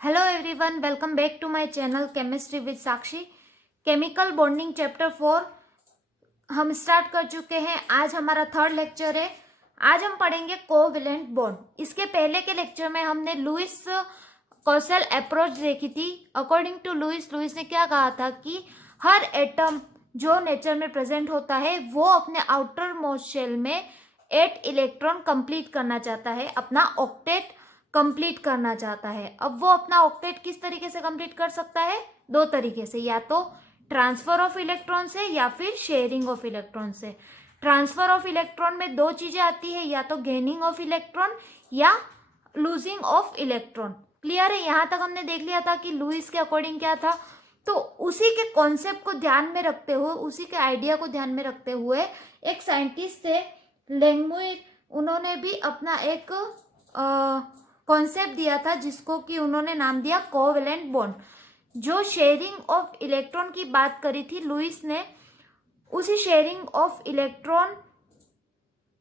Hello everyone, welcome back to my channel chemistry with Sakshi. Chemical bonding chapter 4 हम start कर चुके हैं। आज हमारा थर्ड लेक्चर है। आज हम पढ़ेंगे कोवेलेंट बॉन्ड। इसके पहले के लेक्चर में हमने लुईस कॉसेल अप्रोच देखी थी। अकॉर्डिंग टू लुईस ने क्या कहा था कि हर एटम जो नेचर में प्रेजेंट होता है वो अपने आउटर मोस्ट शेल में 8 इलेक्ट्रॉन कंप्लीट करना चाहता है, अपना ऑक्टेट कंप्लीट करना चाहता है। अब वो अपना ऑक्टेट किस तरीके से कंप्लीट कर सकता है? दो तरीके से, या तो ट्रांसफर ऑफ इलेक्ट्रॉन से या फिर शेयरिंग ऑफ इलेक्ट्रॉन से। ट्रांसफर ऑफ इलेक्ट्रॉन में दो चीजें आती है, या तो गेनिंग ऑफ इलेक्ट्रॉन या लूजिंग ऑफ इलेक्ट्रॉन। क्लियर है? यहां तक हमने देख लिया था कि लुईस के अकॉर्डिंग क्या था। तो उसी के कॉन्सेप्ट को ध्यान में रखते हुए, उसी के आइडिया को ध्यान में रखते हुए एक साइंटिस्ट थे लैंगमुइर, उन्होंने भी अपना एक कॉन्सेप्ट दिया था जिसको कि उन्होंने नाम दिया कोवेलेंट बॉन्ड। जो शेयरिंग ऑफ इलेक्ट्रॉन की बात करी थी लुईस ने, उसी शेयरिंग ऑफ इलेक्ट्रॉन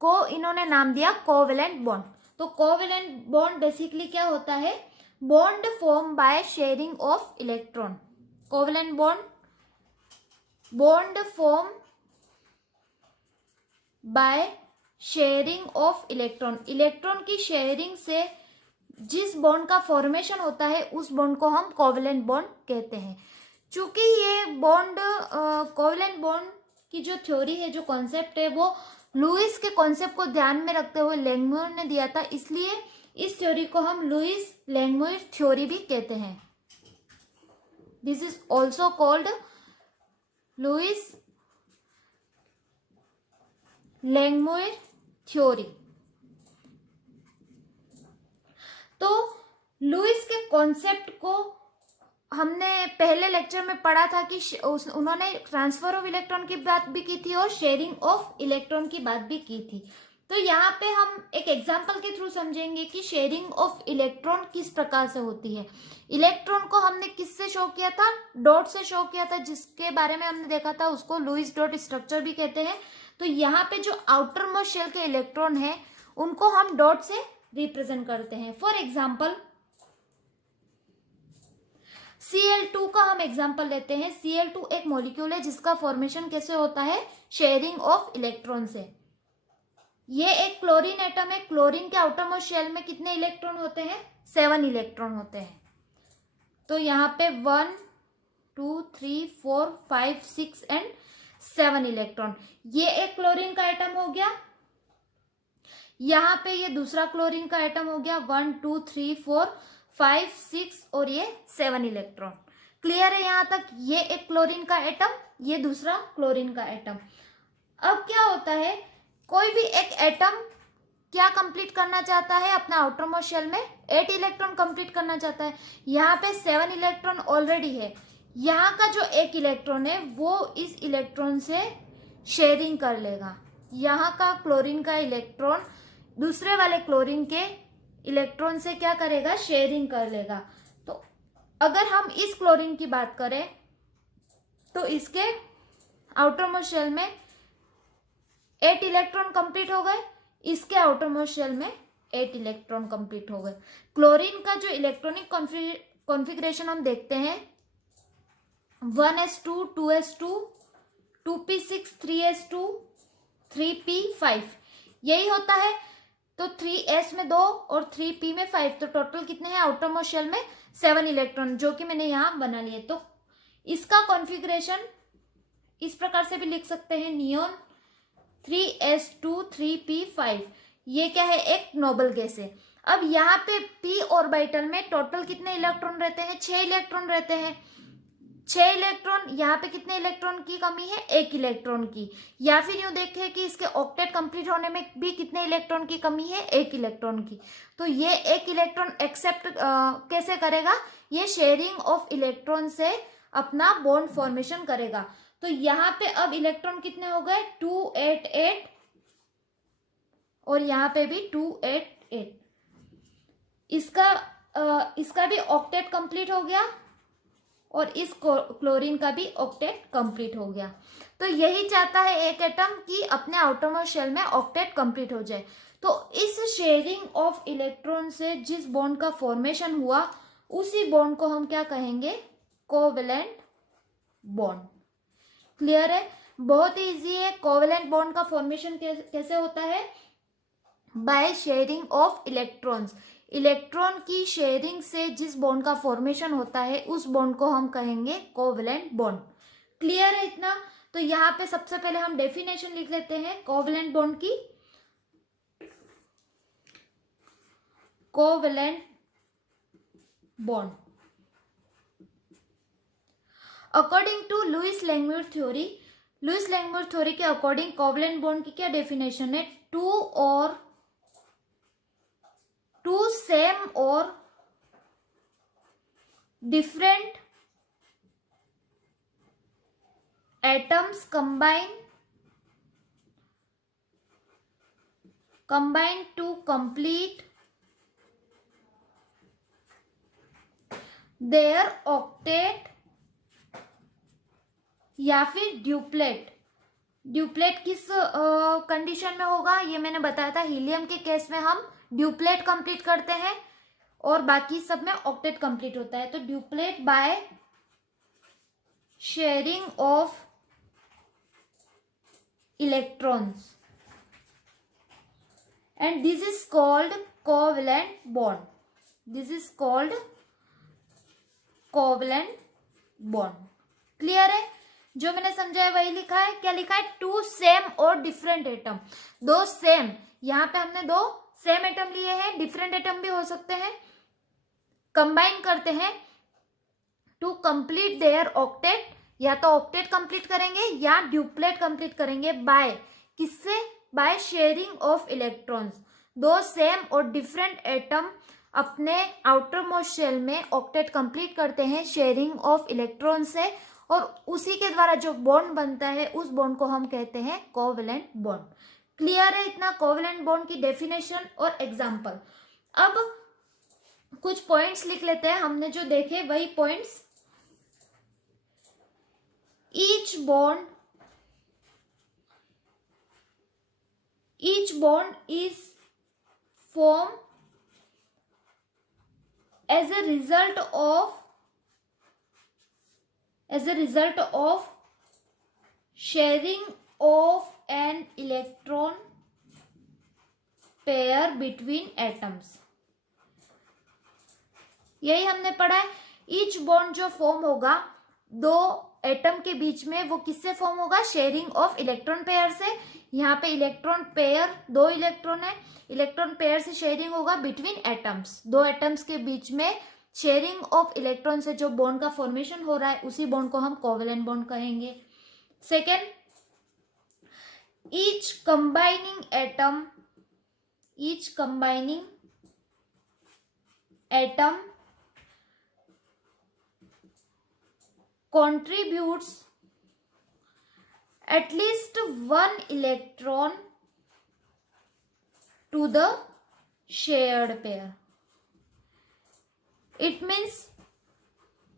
को इन्होंने नाम दिया कोवेलेंट बॉन्ड। तो कोवेलेंट बॉन्ड बेसिकली क्या होता है? Bond form by sharing of electron. Covalent bond form by sharing of electron. Electron की शेयरिंग से जिस बॉन्ड का फॉर्मेशन होता है उस बॉन्ड को हम कोवेलेंट बॉन्ड कहते हैं। चूंकि ये बॉन्ड कोवेलेंट बॉन्ड की जो थ्योरी है, जो कॉन्सेप्ट है, वो लुईस के कॉन्सेप्ट को ध्यान में रखते हुए लैंगमुइर ने दिया था, इसलिए इस थ्योरी को हम लुईस लैंगमुइर थ्योरी भी कहते हैं। This is also called Lewis Langmuir theory. तो लुईस के कॉन्सेप्ट को हमने पहले लेक्चर में पढ़ा था कि उन्होंने ट्रांसफर ऑफ इलेक्ट्रॉन की बात भी की थी और शेयरिंग ऑफ इलेक्ट्रॉन की बात भी की थी। तो यहाँ पे हम एक एग्जांपल के थ्रू समझेंगे कि शेयरिंग ऑफ इलेक्ट्रॉन किस प्रकार से होती है। इलेक्ट्रॉन को हमने किससे शो किया था? डॉट से शो किया था, जिसके बारे में हमने देखा था उसको लुईस डॉट स्ट्रक्चर भी कहते हैं। तो यहाँ पे जो आउटर मोस्ट शेल के इलेक्ट्रॉन है उनको हम डॉट से रिप्रेजेंट करते हैं। फॉर एग्जाम्पल Cl2 का हम एग्जाम्पल लेते हैं। Cl2 एक मॉलिक्यूल है जिसका फॉर्मेशन कैसे होता है? शेयरिंग ऑफ इलेक्ट्रॉन से। ये एक क्लोरीन एटम है। क्लोरीन के आउटर मोस्ट शेल में कितने इलेक्ट्रॉन होते हैं? 7 इलेक्ट्रॉन होते हैं। तो यहाँ पे 1 2 3 4 5 6 एंड 7 इलेक्ट्रॉन। ये एक क्लोरीन का एटम हो गया। यहाँ पे ये दूसरा क्लोरीन का एटम हो गया। 1 2 3 4 5 6 और ये 7 इलेक्ट्रॉन। क्लियर है यहाँ तक? ये एक क्लोरीन का एटम, ये दूसरा क्लोरीन का एटम। अब क्या होता है, कोई भी एक एटम क्या कंप्लीट करना चाहता है? अपना आउटर मोस्ट शेल में 8 इलेक्ट्रॉन कंप्लीट करना चाहता है। यहाँ पे 7 इलेक्ट्रॉन ऑलरेडी है। यहाँ का जो एक इलेक्ट्रॉन है वो इस इलेक्ट्रॉन से शेयरिंग कर लेगा। यहाँ का क्लोरीन का इलेक्ट्रॉन दूसरे वाले क्लोरीन के इलेक्ट्रॉन से क्या करेगा? शेयरिंग कर लेगा। तो अगर हम इस क्लोरीन की बात करें तो इसके आउटर मोस्ट शेल में 8 इलेक्ट्रॉन कंप्लीट हो गए, इसके आउटर मोस्ट शेल में 8 इलेक्ट्रॉन कंप्लीट हो गए। क्लोरीन का जो इलेक्ट्रॉनिक कॉन्फ़िगरेशन हम देखते हैं, 1s2 2s2 2p6 3s2 3p5 यही होता है। तो 3s में 2 और 3p में 5, तो टोटल कितने हैं आउटर मोस्ट शेल में? 7 इलेक्ट्रॉन, जो कि मैंने यहाँ बना लिए। तो इसका कॉन्फ़िगरेशन इस प्रकार से भी लिख सकते हैं, नियोन 3s2 3p5। ये क्या है? एक नोबल गैस है। अब यहाँ पे p ऑर्बिटल में टोटल कितने इलेक्ट्रॉन रहते हैं? 6 इलेक्ट्रॉन रहते हैं। 6 इलेक्ट्रॉन। यहाँ पे कितने इलेक्ट्रॉन की कमी है? 1 इलेक्ट्रॉन की। या फिर यूं देखें कि इसके ऑक्टेट कंप्लीट होने में भी कितने इलेक्ट्रॉन की कमी है? 1 इलेक्ट्रॉन की। तो ये 1 इलेक्ट्रॉन एक्सेप्ट कैसे करेगा? ये शेयरिंग ऑफ इलेक्ट्रॉन से अपना बॉन्ड फॉर्मेशन करेगा। तो यहाँ पे अब इलेक्ट्रॉन कितने हो गए? 2 8 8 और यहाँ पे भी 2 8 8। इसका भी ऑक्टेट कंप्लीट हो गया और इस क्लोरीन का भी ऑक्टेट कंप्लीट हो गया। तो यही चाहता है एक एटम कि अपने आउटर मोस्ट शेल में ऑक्टेट कंप्लीट हो जाए। तो इस शेयरिंग ऑफ इलेक्ट्रॉन से जिस बॉन्ड का फॉर्मेशन हुआ उसी बॉन्ड को हम क्या कहेंगे, कोवेलेंट बॉन्ड। क्लियर है, बहुत ही इजी है। कोवेलेंट बॉन्ड का फॉर्मेशन कैसे होता है, by sharing of electrons. Electron की शेयरिंग से जिस बॉन्ड का फॉर्मेशन होता है उस बॉन्ड को हम कहेंगे कोवेलेंट बॉन्ड। क्लियर है इतना? तो यहाँ पे सबसे पहले हम डेफिनेशन लिख लेते हैं कोवेलेंट बॉन्ड की। Covalent bond according to Lewis Langmuir theory, Lewis Langmuir theory के अकॉर्डिंग कोवेलेंट बॉन्ड की क्या डेफिनेशन है, टू सेम और different atoms combine to complete their octet या फिर ड्यूप्लेट। ड्यूप्लेट किस कंडीशन में होगा, ये मैंने बताया था, हीलियम के केस में हम ड्यूप्लेट कंप्लीट करते हैं और बाकी सब में ऑक्टेट कंप्लीट होता है। तो duplet by sharing of electrons and this is called covalent bond. This is called covalent bond. Clear है? जो मैंने समझाया वही लिखा है। क्या लिखा है, टू सेम और डिफरेंट एटम। दो सेम, यहाँ पे हमने दो सेम एटम लिए हैं, डिफरेंट एटम भी हो सकते हैं, कंबाइन करते हैं टू कंप्लीट देयर ऑक्टेट, या तो ऑक्टेट कंप्लीट करेंगे या ड्यूप्लेट कंप्लीट करेंगे बाय किससे, बाय शेयरिंग ऑफ इलेक्ट्रॉन्स। दो सेम और डिफरेंट एटम अपने आउटर मोस्ट शेल में ऑक्टेट कंप्लीट करते हैं शेयरिंग ऑफ इलेक्ट्रॉन से, और उसी के द्वारा जो बॉन्ड बनता है उस बॉन्ड को हम कहते हैं कोवेलेंट बॉन्ड। क्लियर है इतना, कोवेलेंट बॉन्ड की डेफिनेशन और एग्जांपल। अब कुछ पॉइंट्स लिख लेते हैं, हमने जो देखे वही points. Each bond is formed as a result of sharing of an electron pair between atoms। यही हमने पढ़ा है। ईच बॉन्ड जो फॉर्म होगा दो एटम के बीच में, वो किससे फॉर्म होगा, शेयरिंग ऑफ इलेक्ट्रॉन पेयर से। यहाँ पे इलेक्ट्रॉन पेयर, दो इलेक्ट्रॉन है, इलेक्ट्रॉन पेयर से शेयरिंग होगा बिटवीन एटम्स। दो एटम्स के बीच में शेयरिंग ऑफ इलेक्ट्रॉन से जो बॉन्ड का फॉर्मेशन हो रहा है उसी बॉन्ड को हम कोवेलेंट बॉन्ड कहेंगे। Second, each combining atom contributes at least one electron to the shared pair। It means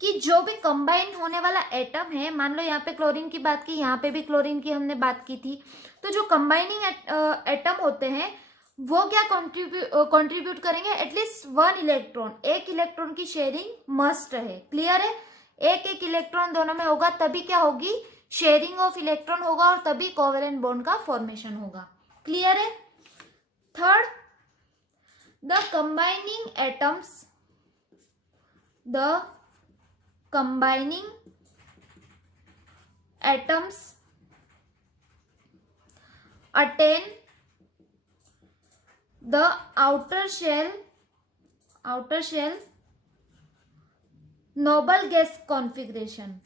कि जो भी कंबाइन होने वाला एटम है, मान लो यहाँ पे क्लोरीन की बात की, यहाँ पे भी क्लोरीन की हमने बात की थी, तो जो कंबाइनिंग एटम होते हैं वो क्या कंट्रीब्यूट करेंगे, एटलीस्ट वन इलेक्ट्रॉन, एक इलेक्ट्रॉन की शेयरिंग मस्ट है। क्लियर है? एक एक इलेक्ट्रॉन दोनों में होगा तभी क्या होगी, शेयरिंग ऑफ इलेक्ट्रॉन होगा और तभी कोवेलेंट बॉन्ड का फॉर्मेशन होगा। क्लियर है? Third, the combining atoms attain the outer shell noble gas configuration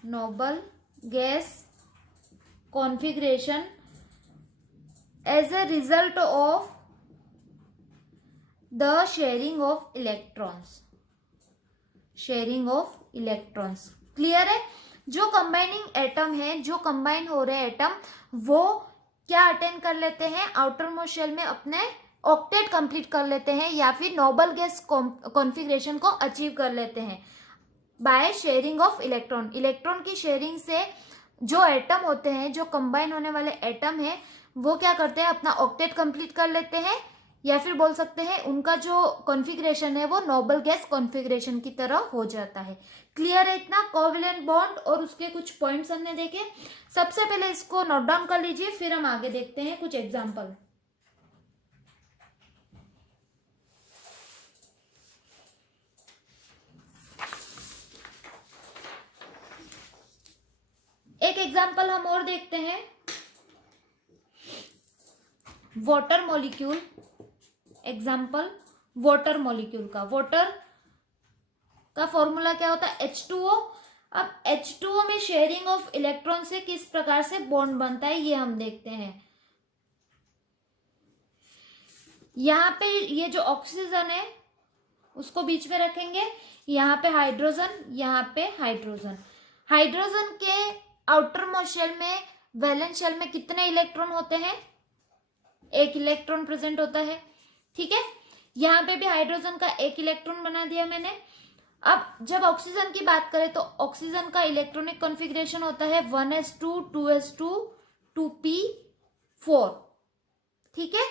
as a result of the sharing of electrons। Clear है? जो कंबाइनिंग एटम है, जो कंबाइन हो रहे एटम, वो क्या अटेन कर लेते हैं, आउटर मोस्ट शेल में अपने ऑक्टेट कंप्लीट कर लेते हैं या फिर नोबल गैस कॉन्फ़िगरेशन को अचीव कर लेते हैं by sharing of electron. Electron की शेयरिंग से जो एटम होते हैं, जो कंबाइन होने वाले एटम है, वो क्या करते हैं, अपना ऑक्टेट कंप्लीट कर लेते हैं या फिर बोल सकते हैं उनका जो कॉन्फ़िगरेशन है वो नोबल गैस कॉन्फ़िगरेशन की तरह हो जाता है। क्लियर है इतना? कोवैलेंट बॉन्ड और उसके कुछ पॉइंट्स हमने देखे। सबसे पहले इसको नोट डाउन कर लीजिए, फिर हम आगे देखते हैं कुछ एग्जाम्पल। एक एग्जाम्पल हम और देखते हैं, water molecule. Example water molecule का, वाटर का फॉर्मूला क्या होता है? H2O। अब H2O में शेयरिंग ऑफ इलेक्ट्रॉन से किस प्रकार से बॉन्ड बनता है ये हम देखते हैं। यहाँ पे ये जो ऑक्सीजन है उसको बीच में रखेंगे, यहाँ पे हाइड्रोजन, यहाँ पे हाइड्रोजन। हाइड्रोजन के आउटर मोस्ट शेल में, वैलेंस शेल में कितने इलेक्ट्रॉन होते हैं? एक इलेक्ट्रॉन प्रेजेंट होता है। ठीक है, यहाँ पे भी हाइड्रोजन का एक इलेक्ट्रॉन बना दिया मैंने। अब जब ऑक्सीजन की बात करें तो ऑक्सीजन का इलेक्ट्रॉनिक कॉन्फ़िगरेशन होता है 1s2 2s2 2p4। ठीक है,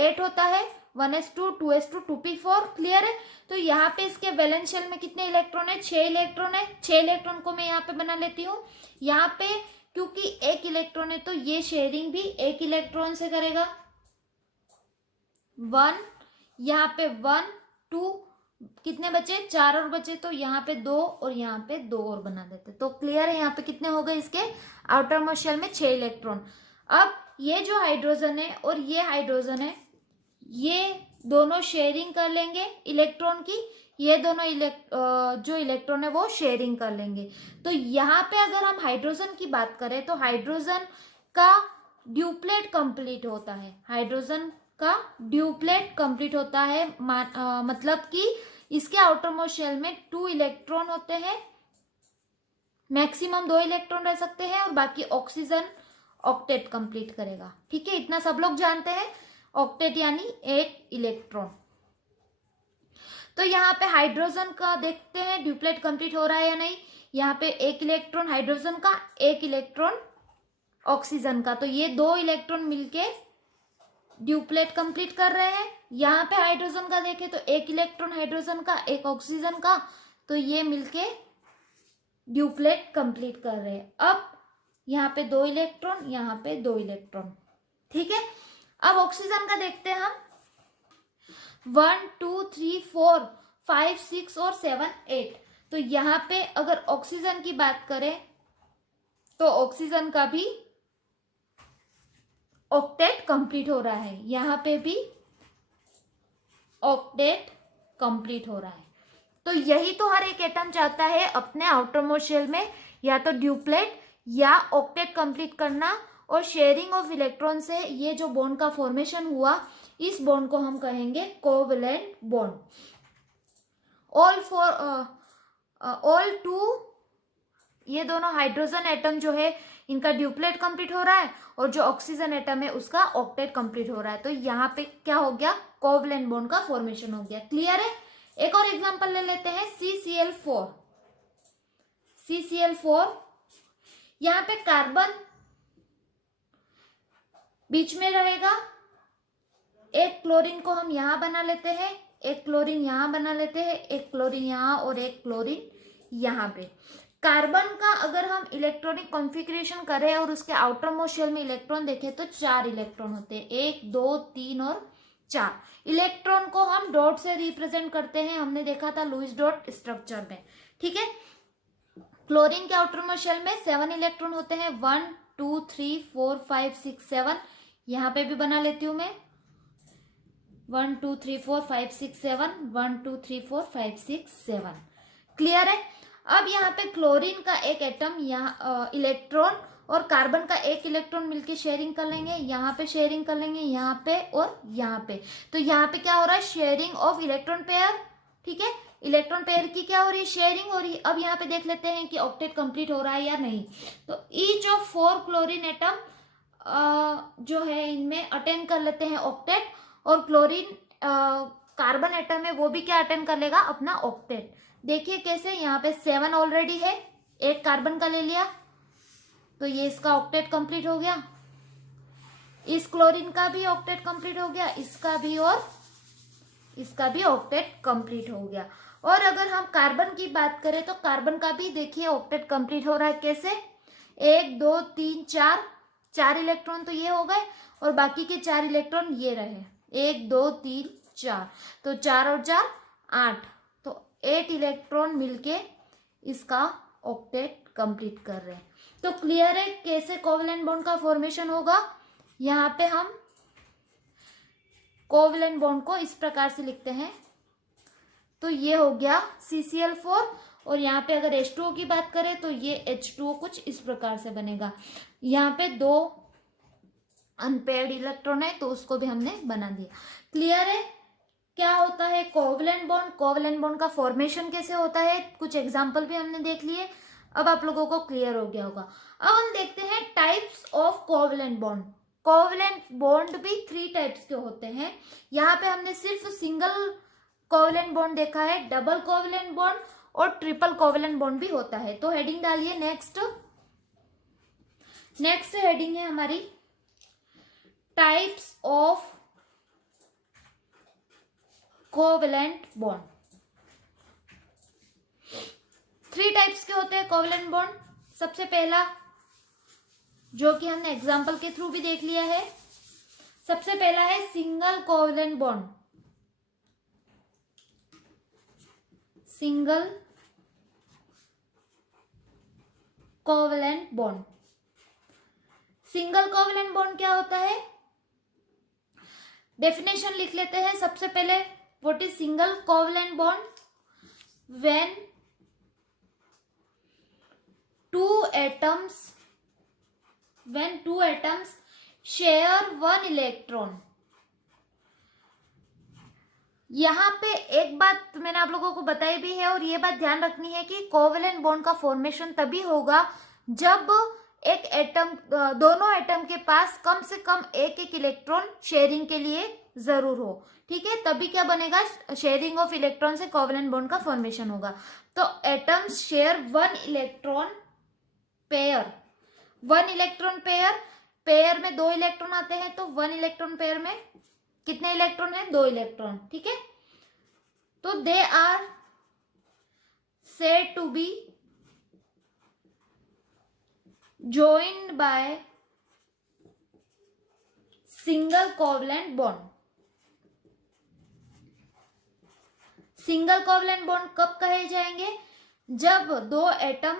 8 होता है, 1s2 2s2 2p4। क्लियर है? तो यहाँ पे इसके वैलेंस शेल में कितने इलेक्ट्रॉन है? 6 इलेक्ट्रॉन है। 6 इलेक्ट्रॉन को मैं यहाँ पे बना लेती हूँ। यहाँ पे क्योंकि एक इलेक्ट्रॉन है तो ये शेयरिंग भी एक इलेक्ट्रॉन से करेगा। 1, यहाँ पे 1 2, कितने बचे? 4 और बचे, तो यहाँ पे 2 और यहाँ पे 2 और बना देते। तो क्लियर है, यहाँ पे कितने हो गए इसके आउटर मोस्ट शेल में? 6 इलेक्ट्रॉन। अब ये जो हाइड्रोजन है और ये हाइड्रोजन है, ये दोनों शेयरिंग कर लेंगे इलेक्ट्रॉन की। ये दोनों जो इलेक्ट्रॉन है वो शेयरिंग कर लेंगे। तो यहाँ पे अगर हम हाइड्रोजन की बात करें तो हाइड्रोजन का ड्यूप्लेट कंप्लीट होता है। हाइड्रोजन का ड्यूप्लेट कंप्लीट होता है, मतलब कि इसके आउटर मोस्ट शेल में 2 इलेक्ट्रॉन होते हैं, मैक्सिमम 2 इलेक्ट्रॉन रह सकते हैं, और बाकी ऑक्सीजन ऑक्टेट कंप्लीट करेगा। ठीक है, इतना सब लोग जानते हैं। ऑक्टेट यानी 8 इलेक्ट्रॉन। तो यहाँ पे हाइड्रोजन का देखते हैं ड्यूप्लेट कंप्लीट हो रहा है या नहीं। यहाँ पे 1 इलेक्ट्रॉन हाइड्रोजन का, 1 इलेक्ट्रॉन ऑक्सीजन का, तो ये 2 इलेक्ट्रॉन मिलके ड्यूप्लेट कंप्लीट कर रहे हैं। यहाँ पे हाइड्रोजन का देखें तो 1 इलेक्ट्रॉन हाइड्रोजन का, 1 ऑक्सीजन का, तो ये मिलके ड्यूप्लेट कंप्लीट कर रहे हैं। अब यहाँ पे 2 इलेक्ट्रॉन, यहाँ पे 2 इलेक्ट्रॉन। ठीक है, अब ऑक्सीजन का देखते हैं हम। 1 2 3 4 5 6 और 7 8। तो यहाँ पे अगर ऑक्सीजन की बात करें तो ऑक्सीजन का भी ऑक्टेट कंप्लीट हो रहा है, यहाँ पे भी ऑक्टेट कंप्लीट हो रहा है। तो यही तो हर एक एटम चाहता है अपने आउटर मोस्ट शेल में या तो ड्यूप्लेट या ऑक्टेट कंप्लीट करना, और शेयरिंग ऑफ इलेक्ट्रॉन से ये जो बॉन्ड का फॉर्मेशन हुआ, इस बॉन्ड को हम कहेंगे कोवैलेंट बॉन्ड। ऑल 2 ये दोनों हाइड्रोजन एटम जो है इनका ड्यूप्लेट कंप्लीट हो रहा है, और जो ऑक्सीजन एटम है उसका ऑक्टेट कंप्लीट हो रहा है। तो यहाँ पे क्या हो गया? कोवैलेंट बॉन्ड का फॉर्मेशन हो गया। क्लियर है? एक और एग्जांपल ले लेते हैं, CCl4। CCl4, यहाँ पे कार्बन बीच में रहेगा। एक क्लोरीन को हम यहाँ बना लेते हैं, एक क्लोरीन यहाँ बना लेते हैं, एक क्लोरीन यहाँ और एक क्लोरीन यहाँ पे। कार्बन का अगर हम इलेक्ट्रॉनिक कॉन्फ़िगरेशन करें और उसके आउटर मोस्ट शेल में इलेक्ट्रॉन देखें तो 4 इलेक्ट्रॉन होते हैं, 1 2 3 और 4। इलेक्ट्रॉन को हम डॉट से रिप्रेजेंट करते हैं, हमने देखा था लुईस डॉट स्ट्रक्चर में। ठीक है, क्लोरीन के आउटर मोस्ट शेल में 7 इलेक्ट्रॉन होते हैं, 1 2 3 4 5 6 7। यहाँ पे भी बना लेती हूँ मैं, 1 2 3 4 5 6 7, 1 2 3 4 5 6 7। क्लियर है? अब यहाँ पे क्लोरीन का एक एटम, यहाँ इलेक्ट्रॉन और कार्बन का एक इलेक्ट्रॉन मिलके शेयरिंग कर लेंगे, यहाँ पे शेयरिंग कर लेंगे, यहाँ पे और यहाँ पे। तो यहाँ पे क्या हो रहा है? Sharing of electron pair. ठीक है, इलेक्ट्रॉन पेयर की क्या हो रही है? शेयरिंग हो रही है। अब यहाँ पे देख लेते हैं कि ऑक्टेट कंप्लीट हो रहा है या नहीं। तो ईच ऑफ 4 क्लोरीन एटम जो है इनमें अटेंड कर लेते हैं ऑक्टेट, और क्लोरीन कार्बन एटम है वो भी क्या अटेंड कर लेगा? अपना ऑक्टेट। देखिए कैसे, यहाँ पे 7 ऑलरेडी है, एक कार्बन का ले लिया तो ये इसका ऑक्टेट कंप्लीट हो गया। इस क्लोरीन का भी ऑक्टेट कंप्लीट हो गया, इसका भी और इसका भी ऑक्टेट कंप्लीट हो गया। और अगर हम कार्बन की बात करें तो कार्बन का भी देखिए ऑक्टेट कंप्लीट हो रहा है। कैसे? 1 2 3 4, 4 इलेक्ट्रॉन तो ये हो गए और बाकी के 4 इलेक्ट्रॉन ये रहे, 1 2 3 4, तो 4 और 4 8, तो 8 इलेक्ट्रॉन मिलके इसका ऑक्टेट कंप्लीट कर रहे हैं। तो क्लियर है कैसे कोवलेंट बॉन्ड का फॉर्मेशन होगा। यहाँ पे हम कोवलेंट बॉन्ड को इस प्रकार से लिखते हैं, तो ये हो गया CCl4, और यहाँ पे अगर H2O की बात करें तो ये H2O कुछ इस प्रकार से बनेगा। यहाँ पे 2 अनपेयर्ड इलेक्ट्रॉन है तो उसको भी हमने बना दिया। क्लियर है क्या होता है कोवलेंट बॉन्ड, कोवलेंट बॉन्ड का फॉर्मेशन कैसे होता है, कुछ एग्जांपल भी हमने देख लिए। अब आप लोगों को क्लियर हो गया होगा। अब हम देखते हैं types of covalent bond. Covalent bond भी 3 टाइप्स के होते हैं। यहाँ पे हमने सिर्फ सिंगल कोवलेंट बॉन्ड देखा है, डबल कोवलेंट बॉन्ड और ट्रिपल कोवलेंट बॉन्ड भी होता है। तो हेडिंग डालिए नेक्स्ट हेडिंग है हमारी types of covalent bond. 3 types के होते हैं कोवलेंट बॉन्ड। सबसे पहला जो कि हमने एग्जांपल के थ्रू भी देख लिया है, सबसे पहला है single covalent bond. Single covalent bond. Single covalent bond क्या होता है, डेफिनेशन लिख लेते हैं सबसे पहले। What is single covalent bond? When two atoms share one electron। यहाँ पे एक बात मैंने आप लोगों को बताई भी है और ये बात ध्यान रखनी है कि कोवलेंट बॉन्ड का फॉर्मेशन तभी होगा जब एक एटम, दोनों एटम के पास कम से कम एक इलेक्ट्रॉन शेयरिंग के लिए जरूर हो। ठीक है, तभी क्या बनेगा, शेयरिंग ऑफ इलेक्ट्रॉन से कोवलेंट बॉन्ड का फॉर्मेशन होगा। तो atoms share 1 electron pair, 1 electron pair में 2 इलेक्ट्रॉन आते हैं, तो 1 इलेक्ट्रॉन पेयर में कितने इलेक्ट्रॉन है, 2 इलेक्ट्रॉन। ठीक है, तो they are said to be joined by single covalent bond. Single covalent bond कब कहे जाएंगे, जब 2 एटम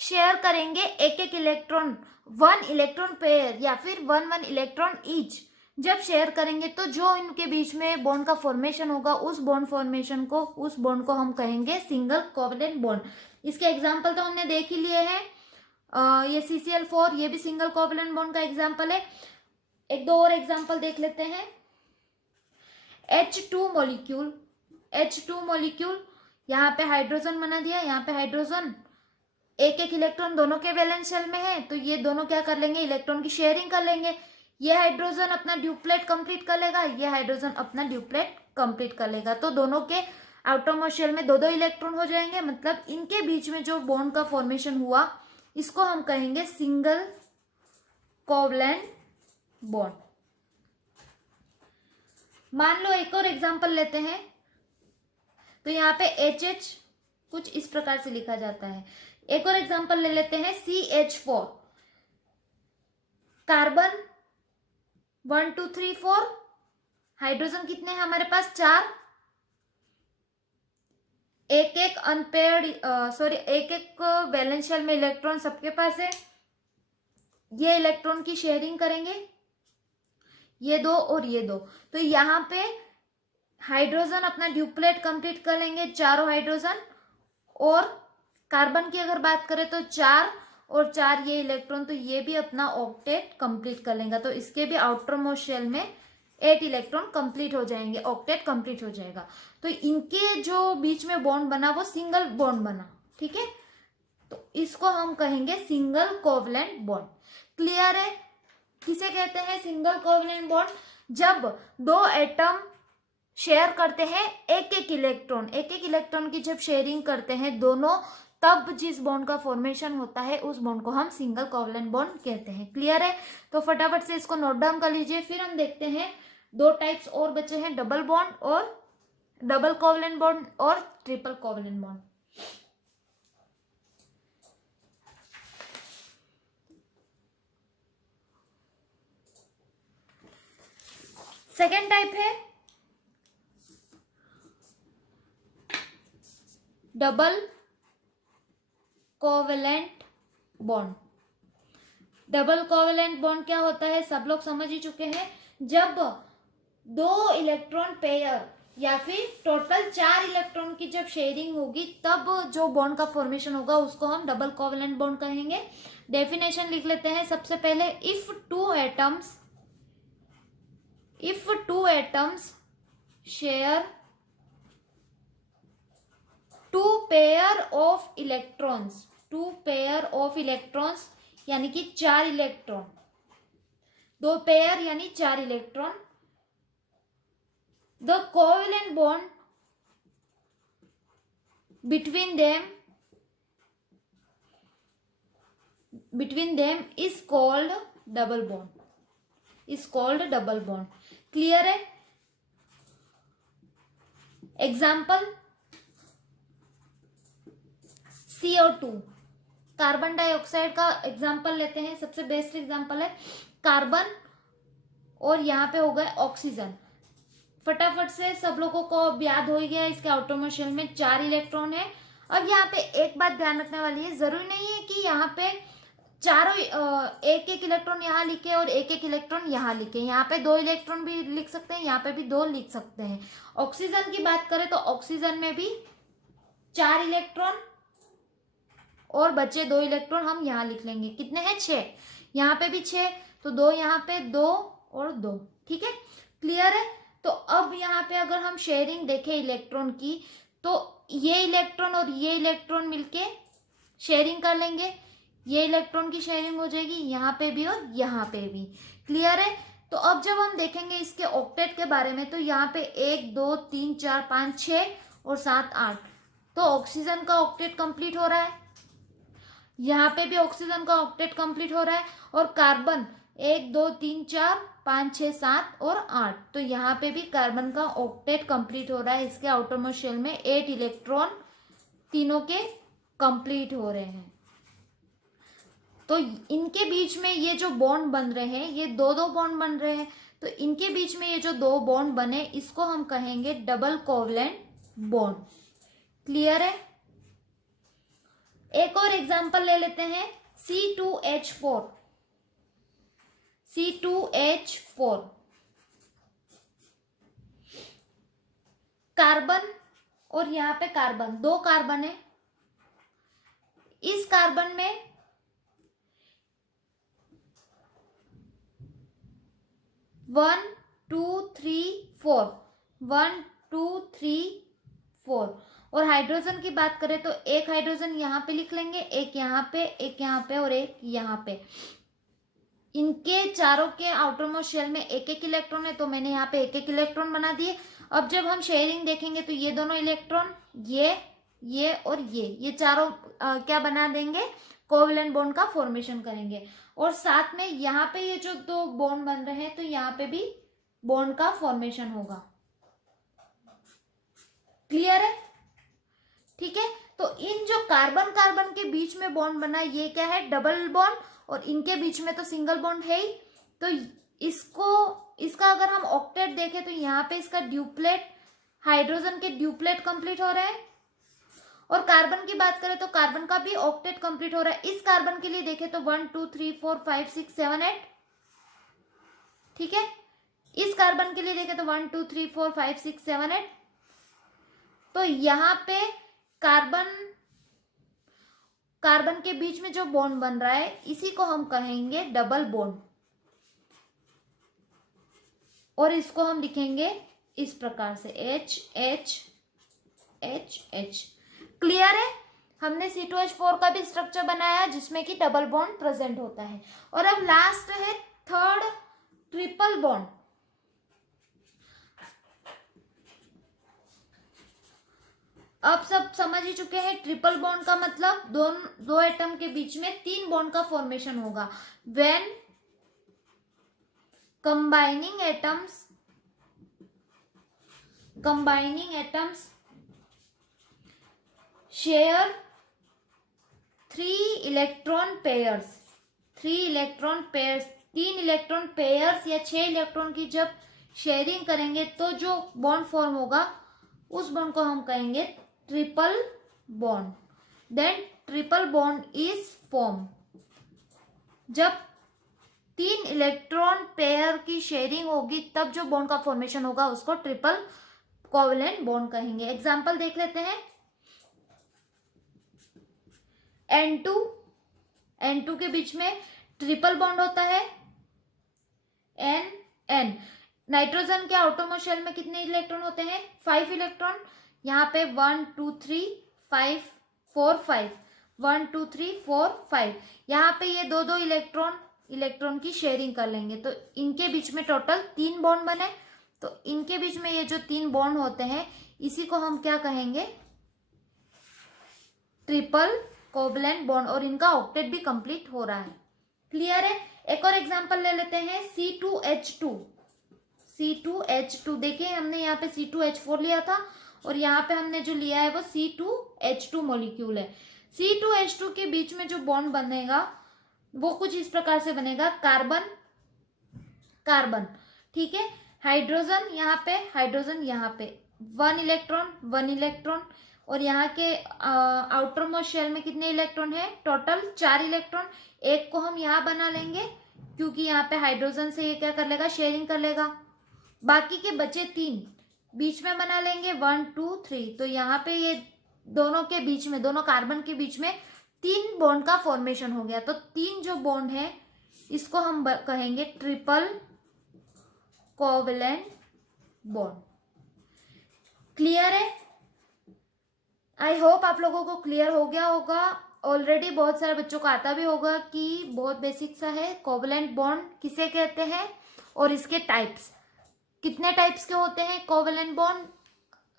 शेयर करेंगे एक इलेक्ट्रॉन, 1 इलेक्ट्रॉन पेयर या फिर 1 इलेक्ट्रॉन ईच। जब शेयर करेंगे तो जो इनके बीच में बॉन्ड का फॉर्मेशन होगा, उस बॉन्ड को हम कहेंगे सिंगल कोवलेंट बॉन्ड। इसके एग्जांपल तो हमने देख ही लिए हैं। ये CCl4 ये भी सिंगल कोवलेंट बॉन्ड का एग्जांपल है। एक दो और एग्जांपल देख लेते हैं। H2 मॉलिक्यूल, यहाँ पे हाइड्रोजन बना दिया, यहाँ पे हाइड्रोजन, एक इलेक्ट्रॉन दोनों के वैलेंस शेल में है, तो ये दोनों क्या कर लेंगे, इलेक्ट्रॉन की शेयरिंग कर लेंगे। ये हाइड्रोजन अपना ड्यूप्लेट कंप्लीट कर लेगा, ये हाइड्रोजन अपना ड्यूप्लेट कंप्लीट कर लेगा, तो दोनों के आउटरमोस्ट शेल में 2 इलेक्ट्रॉन हो जाएंगे। मतलब इनके बीच में जो बॉन्ड का फॉर्मेशन हुआ, इसको हम कहेंगे सिंगल कोवलेंट बॉन्ड। मान लो एक और एग्जांपल लेते हैं, तो यहाँ पे HH कुछ इस प्रकार से लिखा जाता है। एक और एग्जांपल ले लेते हैं, CH4, कार्बन 1 2 3 4, हाइड्रोजन कितने हैं हमारे पास, 4, एक अनपेयर्ड एक वैलेंस शेल में इलेक्ट्रॉन सबके पास है। ये इलेक्ट्रॉन की शेयरिंग करेंगे, ये 2 और ये 2, तो यहाँ पे हाइड्रोजन अपना ड्यूप्लेट कंप्लीट कर लेंगे, चारों हाइड्रोजन। और कार्बन की अगर बात करें तो 4 और 4 ये इलेक्ट्रॉन, तो ये भी अपना ऑक्टेट कंप्लीट कर लेंगे। तो इसके भी आउटर मोस्ट शेल में 8 इलेक्ट्रॉन कंप्लीट हो जाएंगे, ऑक्टेट कंप्लीट हो जाएगा। तो इनके जो बीच में बॉन्ड बना वो सिंगल बॉन्ड बना। ठीक है, तो इसको हम कहेंगे सिंगल कोवलेंट बॉन्ड। क्लियर है किसे कहते हैं सिंगल कोवलेंट बॉन्ड? जब 2 एटम शेयर करते हैं एक इलेक्ट्रॉन की जब शेयरिंग करते हैं दोनों, तब जिस बॉन्ड का फॉर्मेशन होता है उस बॉन्ड को हम सिंगल कोवलेंट बॉन्ड कहते हैं। क्लियर है? तो फटाफट से इसको नोट डाउन कर लीजिए। फिर हम देखते हैं दो टाइप्स और बचे हैं, डबल बॉन्ड और डबल कोवलेंट बॉन्ड और triple covalent bond. Second type है double covalent bond. Double covalent bond क्या होता है सब लोग समझ ही चुके हैं। जब दो इलेक्ट्रॉन पेयर या फिर टोटल 4 इलेक्ट्रॉन की जब शेयरिंग होगी तब जो बॉन्ड का फॉर्मेशन होगा उसको हम डबल कोवलेंट बॉन्ड कहेंगे। डेफिनेशन लिख लेते हैं सबसे पहले। If two atoms share two pair of electrons यानी कि 4 इलेक्ट्रॉन, 2 पेयर यानी 4 electron, the covalent bond between them is called double bond. Clear है? एग्जाम्पल CO2, कार्बन डाइऑक्साइड का एग्जाम्पल लेते हैं। सबसे बेस्ट एग्जाम्पल है कार्बन और यहाँ पे हो गए ऑक्सीजन। फटाफट से सब लोगों को अब याद हो गया, इसके आउटरमोस्ट शेल में 4 इलेक्ट्रॉन है। अब यहाँ पे एक बात ध्यान रखने वाली है, जरूरी नहीं है कि यहाँ पे चारों एक एक इलेक्ट्रॉन यहाँ लिखे और एक एक इलेक्ट्रॉन यहाँ लिखे। यहाँ पे 2 इलेक्ट्रॉन भी लिख सकते हैं, यहाँ पे भी 2 लिख सकते हैं। ऑक्सीजन की बात करें तो ऑक्सीजन में भी 4 इलेक्ट्रॉन और बचे 2 इलेक्ट्रॉन हम यहाँ लिख लेंगे। कितने हैं? 6। यहाँ पे भी 6, तो 2 यहाँ पे, 2 और 2। ठीक है, क्लियर है? तो अब यहाँ पे अगर हम शेयरिंग देखें इलेक्ट्रॉन की तो ये इलेक्ट्रॉन और ये इलेक्ट्रॉन मिलके शेयरिंग कर लेंगे। ये इलेक्ट्रॉन की शेयरिंग हो जाएगी यहाँ पे भी और यहाँ पे भी। क्लियर है? तो अब जब हम देखेंगे इसके ऑक्टेट के बारे में तो यहाँ पे 1 2 3 4 5 6 और 7 8, तो ऑक्सीजन का ऑक्टेट कंप्लीट हो रहा है। यहाँ पे भी ऑक्सीजन का ऑक्टेट कंप्लीट हो रहा है। और कार्बन 1 2 3 4 5 6 7 और 8, तो यहाँ पे भी कार्बन का ऑक्टेट कंप्लीट हो रहा है। इसके आउटरमोस्ट शेल में 8 इलेक्ट्रॉन तीनों के कंप्लीट हो रहे हैं। तो इनके बीच में ये जो बॉन्ड बन रहे हैं, ये 2 बॉन्ड बन रहे हैं, तो इनके बीच में ये जो 2 बॉन्ड बने इसको हम कहेंगे डबल कोवलेंट बॉन्ड। क्लियर है? एक और एग्जांपल ले लेते हैं, C2H4। कार्बन और यहाँ पे कार्बन, 2 कार्बन है। इस कार्बन में 1 2 3 4, 1 2 3 4। और हाइड्रोजन की बात करें तो एक हाइड्रोजन यहाँ पे लिख लेंगे, एक यहाँ पे, एक यहाँ पे और एक यहाँ पे। इनके चारों के आउटरमोस्ट शेल में एक एक इलेक्ट्रॉन है, तो मैंने यहाँ पे एक एक इलेक्ट्रॉन बना दिए। अब जब हम शेयरिंग देखेंगे तो ये दोनों इलेक्ट्रॉन, ये और ये चारों क्या बना देंगे? कोवलेंट बॉन्ड का फॉर्मेशन करेंगे। और साथ में यहाँ पे ये जो 2 बॉन्ड बन रहे हैं तो यहाँ पे भी बॉन्ड का फॉर्मेशन होगा। क्लियर है? ठीक है, तो इन जो कार्बन कार्बन के बीच में बॉन्ड बना है ये क्या है? Double bond. और इनके बीच में तो सिंगल बॉन्ड है ही, तो इसका अगर हम ऑक्टेट देखें तो यहाँ पे इसका ड्यूप्लेट, हाइड्रोजन के ड्यूप्लेट कंप्लीट हो रहे हैं। और कार्बन की बात करें तो कार्बन का भी ऑक्टेट कंप्लीट हो रहा है। इस कार्बन के लिए देखें तो 1 2 3 4 5 6 7 8। ठीक है, इस कार्बन के लिए देखें तो 1 2 3 4 5 6 7 8। तो यहाँ पे कार्बन के बीच में जो बॉन्ड बन रहा है इसी को हम कहेंगे डबल बॉन्ड। और इसको हम लिखेंगे इस प्रकार से H H H H। Clear है? हमने C2H4 का भी स्ट्रक्चर बनाया जिसमें कि डबल बॉन्ड प्रेजेंट होता है। और अब लास्ट है थर्ड, ट्रिपल बॉन्ड। अब सब समझ ही चुके हैं ट्रिपल बॉन्ड का मतलब दो एटम के बीच में 3 बॉन्ड का फॉर्मेशन होगा। When combining atoms share 3 electron pairs 3 electron pairs या 6 इलेक्ट्रॉन की जब शेयरिंग करेंगे तो जो बॉन्ड फॉर्म होगा उस बॉन्ड को हम कहेंगे triple bond. Then triple bond is form जब 3 इलेक्ट्रॉन पेयर की शेयरिंग होगी तब जो बॉन्ड का फॉर्मेशन होगा उसको ट्रिपल कोवलेंट बॉन्ड कहेंगे। एग्जांपल देख लेते हैं। N2 के बीच में ट्रिपल बॉन्ड होता है N नाइट्रोजन के आउटरमोस्ट शेल में कितने इलेक्ट्रॉन होते हैं 5 इलेक्ट्रॉन। यहाँ पे 1 2 3 5 4 5 1 2 3 4 5 यहाँ पे ये दो इलेक्ट्रॉन की शेयरिंग कर लेंगे तो इनके बीच में टोटल 3 बॉन्ड बने। तो इनके बीच में ये जो 3 बॉन्ड होते हैं इसी को हम क्या कहेंगे ट्रिपल कोवलेंट बॉन्ड और इनका ऑक्टेट भी कंप्लीट हो रहा है। क्लियर है। एक और एग्जांपल ले लेते हैं C2H2 देखिए हमने यहाँ पे C2H4 लिया था और यहाँ पे हमने जो लिया है वो C2H2 मॉलिक्यूल है। C2H2 के बीच में जो बॉन्ड बनेगा वो कुछ इस प्रकार से बनेगा कार्बन ठीक है। हाइड्रोजन यहाँ पे 1 इलेक्ट्रॉन और यहाँ के आउटर मोस्ट शेल में कितने इलेक्ट्रॉन है टोटल 4 इलेक्ट्रॉन। एक को हम यहाँ बना लेंगे क्योंकि यहाँ पे हाइड्रोजन से ये क्या कर लेगा शेयरिंग कर लेगा। बाकी के बचे 3 बीच में बना लेंगे 1 2 3 तो यहाँ पे ये दोनों कार्बन के बीच में 3 बॉन्ड का फॉर्मेशन हो गया। तो 3 जो बॉन्ड है इसको हम कहेंगे ट्रिपल कोवलेंट बॉन्ड। क्लियर है। आई होप आप लोगों को क्लियर हो गया होगा। ऑलरेडी बहुत सारे बच्चों को आता भी होगा कि बहुत बेसिक सा है कोवलेंट बॉन्ड किसे कहते हैं और इसके टाइप्स कितने टाइप्स के होते हैं। कोवलेंट बॉन्ड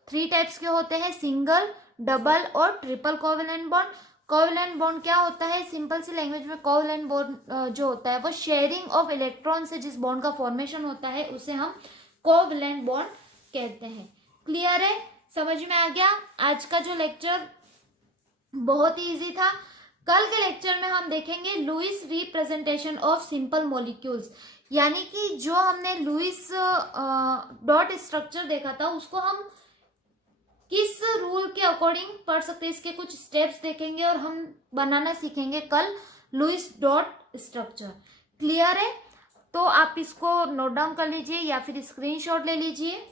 3 टाइप्स के होते हैं सिंगल डबल और triple covalent bond. Covalent bond क्या होता है सिंपल सी लैंग्वेज में कोवलेंट बॉन्ड जो होता है वो शेयरिंग ऑफ इलेक्ट्रॉन से जिस बॉन्ड का फॉर्मेशन होता है उसे हम कोवलेंट बॉन्ड कहते हैं। क्लियर है। समझ में आ गया। आज का जो लेक्चर बहुत ही इजी था। कल के लेक्चर में हम देखेंगे Lewis representation of simple molecules यानी कि जो हमने लुईस डॉट स्ट्रक्चर देखा था उसको हम किस रूल के अकॉर्डिंग पढ़ सकते हैं इसके कुछ स्टेप्स देखेंगे और हम बनाना सीखेंगे कल लुईस डॉट स्ट्रक्चर। क्लियर है। तो आप इसको नोट डाउन कर लीजिए या फिर स्क्रीनशॉट ले लीजिए।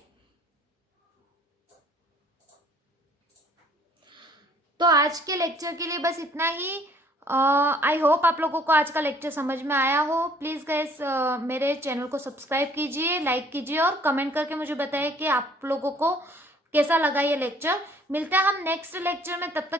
तो आज के लेक्चर के लिए बस इतना ही। आई होप आप लोगों को आज का लेक्चर समझ में आया हो। प्लीज़ गाइस मेरे चैनल को सब्सक्राइब कीजिए, लाइक कीजिए और कमेंट करके मुझे बताइए कि आप लोगों को कैसा लगा ये लेक्चर। मिलते हैं हम नेक्स्ट लेक्चर में, तब तक